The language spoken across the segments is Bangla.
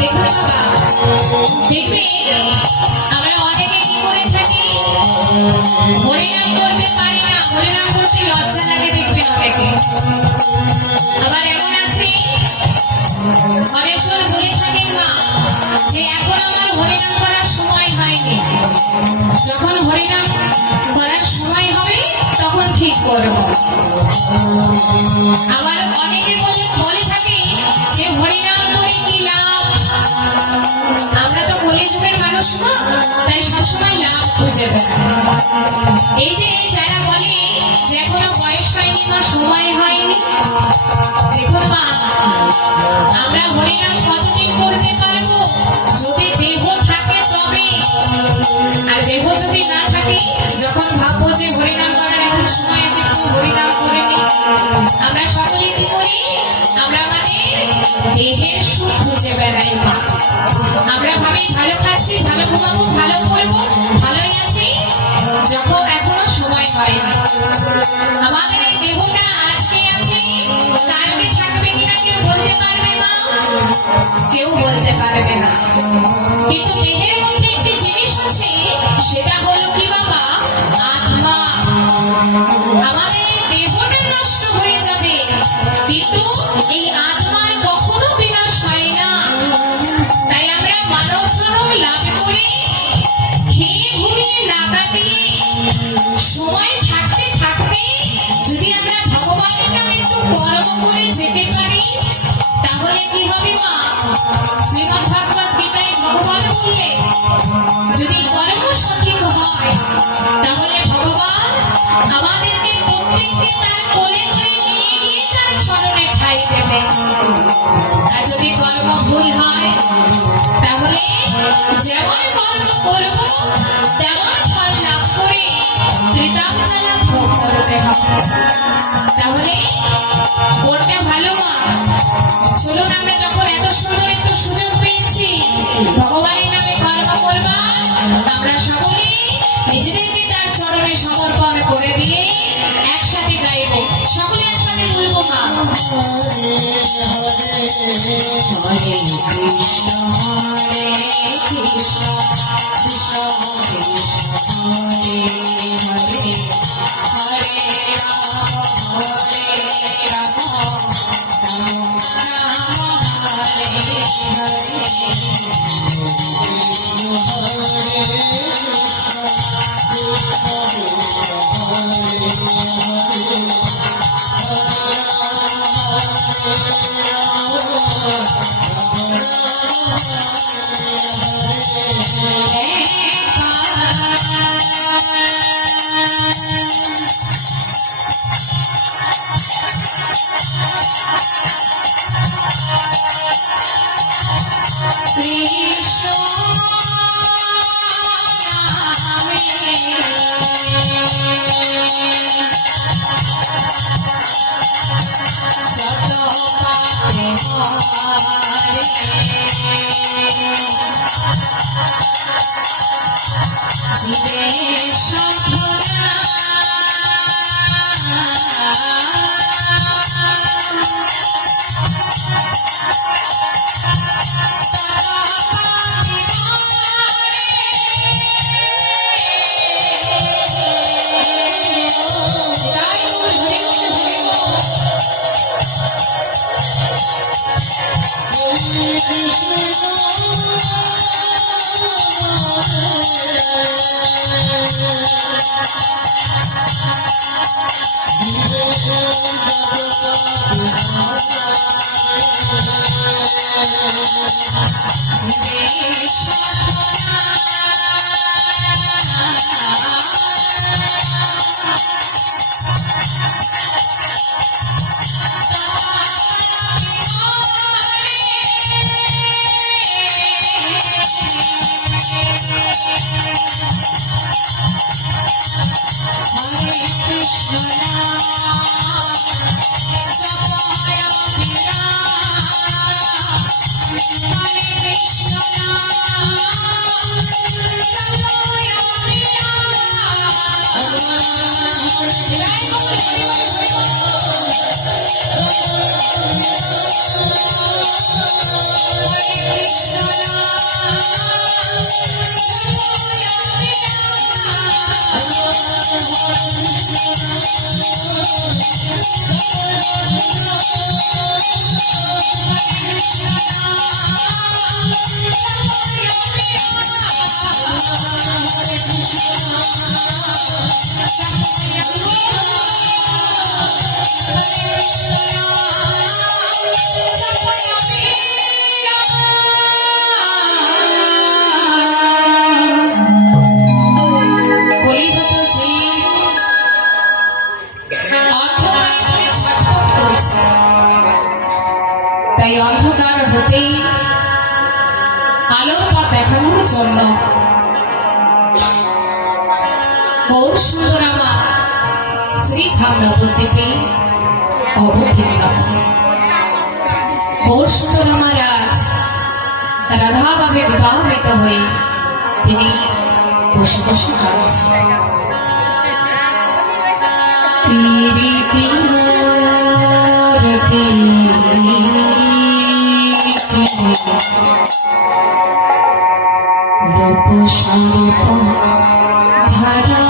দেখুন বাবা, দেখবে আমরা অনেকে কি করে থাকি, হরিনাম করতে পারি না, হরিনাম করতে লজ্জা লাগে। দেখবেন অনেকে আবার এমন আছে অনেকজন বলে থাকেন মা যে এখন আমার হরিনাম করার সময় হয়নি, যখন হরিনাম করার সময় হবে তখন ঠিক করব। আবার অনেকে বলে থাকে যে হরিনাম করে কি লাভ, আমরা তো কলি যুগের মানুষ না, তাই সবসময় লাভ খুঁজে বেড়াই। এই যে যারা বলে যে এখনো বয়স হয়নি বা সময় হয়নি, দেখুন মা, আমরা হরিনাম কতদিন করতে পারবো? যদি দেহ থাকে তবে, আর দেহ যদি না থাকে, যখন ভাববো যে হরিনাম করার এখন সময় আছে একটু হরিনাম করে নি, আমরা সকলে কি করি? আমরা আমাদের দেহের সুখ খুঁজে বেড়াই। মা, আমরা ভাবি ভালো খাচ্ছি, ভালো ঘুমাবো, ভালো করবো, ভালোই আছি, যখন এখনো সময় হয় না। আমাদের এই দেহটা আজকে আছে, কালকে থাকবে কিনা কেউ বলতে পারবে না, কেউ বলতে পারবে না। কিন্তু দেহের মধ্যে একটি জিনিস আছে, সেটা হলো কি বাবা? আত্মা। আমাদের এই দেহটা নষ্ট হয়ে যাবে, কিন্তু এই আত্মার কখনো বিনাশ হয় না। তাই আমরা মানব জন্ম লাভ করে খেয়ে ঘুমিয়ে না কাটিয়ে সময় থাকতে থাকতে যদি আমরা ভগবানের নামে একটু কর্ম করে যেতে পারি, তাহলে কি হবে মা? শ্রীমদ্ ভাগবত গীতায় ভগবান বললেন, যদি কর্ম সঠিক হয় তাহলে ভগবান আমাদেরকে প্রত্যেককে তার কোলে করে নিয়ে গিয়ে তার চরণে ঠাঁই দেবেন। আর যদি কর্ম ভুল হয় তাহলে যেমন কর্ম করব তেমন ফল লাভ করে ত্রিতাপ-জ্বালা ভোগ করতে হবে। তাহলে কোনটা ভালো মা? চলুন আমরা যখন এত সুন্দর একটু সুযোগ পেয়েছি ভগবানের নামে কর্ম করবার, আমরা সকলে নিজেদেরকে তার চরণে সমর্পণ করে দিয়ে একসাথে গাইব। সকলে একসাথে বলবো মা, হরে কৃষ্ণ হরে কৃষ্ণ কৃষ্ণ কৃষ্ণ হরে হরে, হরে রাম রাম হরে Krishna অন্ধকার হতেই আলোর পথ দেখানোর জন্য গৌর সুন্দর আমার শ্রীধাম নবদ্বীপে অবতীর্ণ। গৌর সুন্দর মহারাজ রাধাভাবে বিবাহিত হয়ে তিনি বসে বসে কাঁদছেন। প্রীতি মূরতি রূপ স্বরূপ ধারা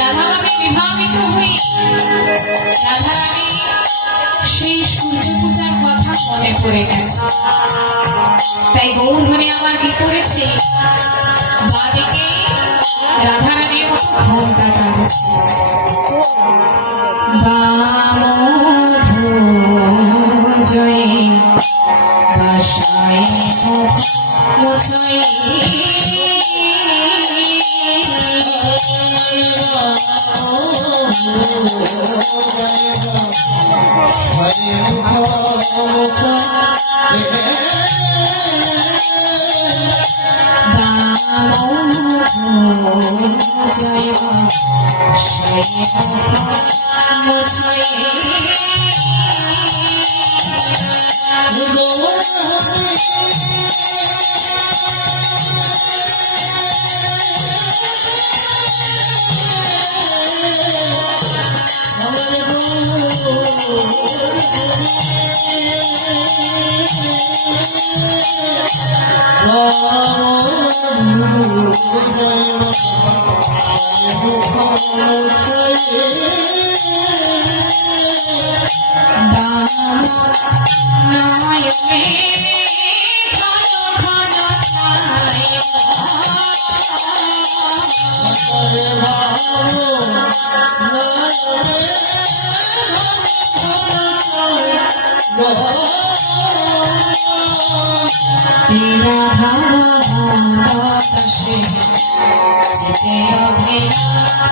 রাধাভাবে বিভাবিত হয়ে রাধারানী সেই সূর্য পূজার কথা মনে পড়ে গেছে। তাই গৌর হরে আমার কি করেছে, বাদিকে রাধারানীর মতো ঘন্টা কাটছে। জয় বাসায় মোছাই तेरा भाव से जिते अभिलाषे